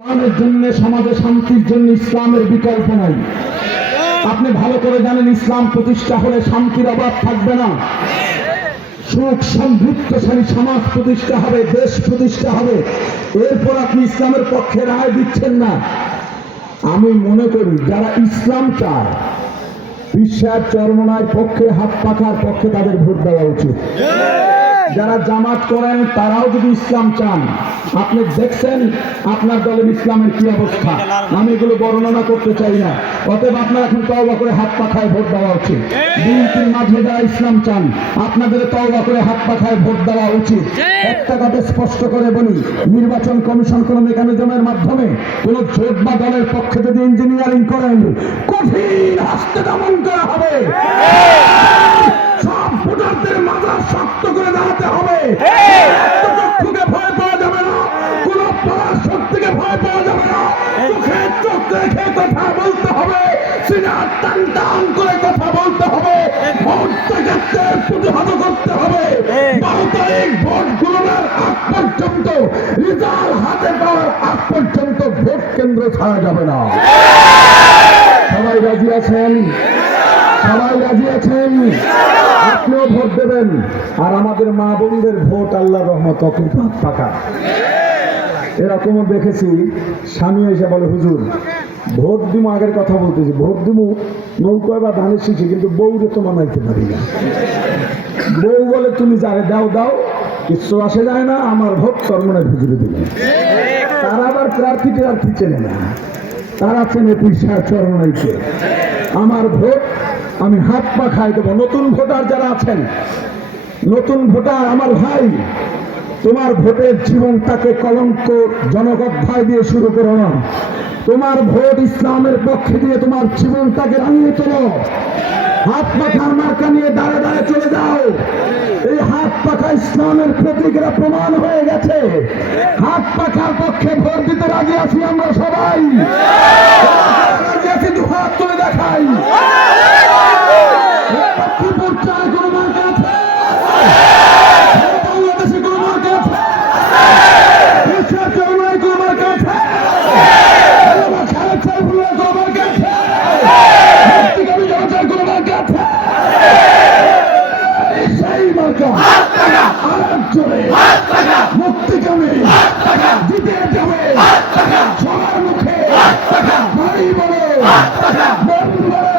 ইসলামের জন্য, সমাজে শান্তির জন্য ইসলামের বিকল্প নাই। আপনি ভালো করে জানেন ইসলাম প্রতিষ্ঠা হলে শান্তির অভাব থাকবে না, সুখ সমৃদ্ধশালী সমাজ প্রতিষ্ঠা হবে, দেশ প্রতিষ্ঠা হবে। এরপর আপনি ইসলামের পক্ষে রায় দিচ্ছেন না। আমি মনে করি যারা ইসলাম চায়, বিশ্বের চরমনার পক্ষে, হাত পাখার পক্ষে তাদের ভোট দেওয়া উচিত। যারা জামাত করেন তারাও যদি ইসলাম চান, আপনি দেখছেন আপনার দলের ইসলামের কি অবস্থা। আমি এগুলো বর্ণনা করতে চাই না। অতএব আপনারা এখন তওবা করে হাত পাখায় ভোট দেওয়া উচিত। বিএনপির মাঝে যারা ইসলাম চান, আপনাদের তওবা করে হাত পাখায় ভোট দেওয়া উচিত। একটা কথা স্পষ্ট করে বলি, নির্বাচন কমিশন কোন মেকানিজমের মাধ্যমে কোন জোট বা দলের পক্ষে যদি ইঞ্জিনিয়ারিং করেন, কঠিন হস্তে দমন করা হবে। সব ভোটারদের মাথা শক্ত করে দাঁড়াতে হবে। চক্ষুকে ভয় পাওয়া যাবে না, কোন পড়ার শক্তিকে ভয় পাওয়া যাবে না। চোখে চোখ রেখে কথা বলতে হবে, সিনার টান টান করে কথা বলতে হবে। ভোট থেকে প্রতিহত করতে হবে। 12 তারিখ ভোট গণনার আগ পর্যন্ত, রেজাল্ট হাতে পাওয়ার আগ পর্যন্ত ভোট কেন্দ্র ছাড়া যাবে না। সবাই রাজি আছেন? সবাই রাজি আছেন? আপনিও ভোট দেবেন। আর আমাদের মা বোনদের ভোট আল্লাহর রহমত অকৃপাত পাকা। এরকমও দেখেছি, স্বামী এসে বলে, হুজুর ভোট দিমু, আগের কথা বলতেছি, ভোট দিমু নৌকায় বা ধানের শিখি, কিন্তু বউরে তো মানাইতে পারি না। বউ বলে তুমি যারে দাও দাও, কিছু আসে যায় না, আমার ভোট চরমনায় হুজুরে দিলেন। তারা আবার প্রার্থী চেনে না, তারা চেনে পয়সা চরমনাইকে। আমার ভোট আমি হাত পা খাই দেবো। নতুন ভোটার যারা আছেন, নতুন ভোটার আমার ভাই, তোমার ভোটের জীবনটাকে কলঙ্ক জনক অধ্যায় দিয়ে শুরু করো না। তোমার ভোট ইসলামের পক্ষে দিয়ে তোমার জীবনটাকে রাঙিয়ে তোলো। হাত পাখার মার্কা নিয়ে দাঁড়ে দাঁড়ে চলে যাও। এই হাত পাখা ইসলামের প্রতীকেরা প্রমাণ হয়ে গেছে। হাত পাখার পক্ষে ভোট দিতে রাজি আছি আমরা সবাই। রাজি আছি, দু হাত তুলে দেখাই। বাংলাদেশে কোন মার্কা আছে? মুক্তিকামী জিতে যাবে সবার মুখে। ভাই বলে, বোন বলে,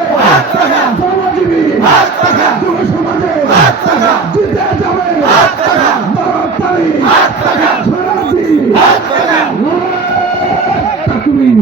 শ্রমজীবী যুব সমাজে জিতে যাবে 12 তারিখ শতাব্দী। তাকবীর।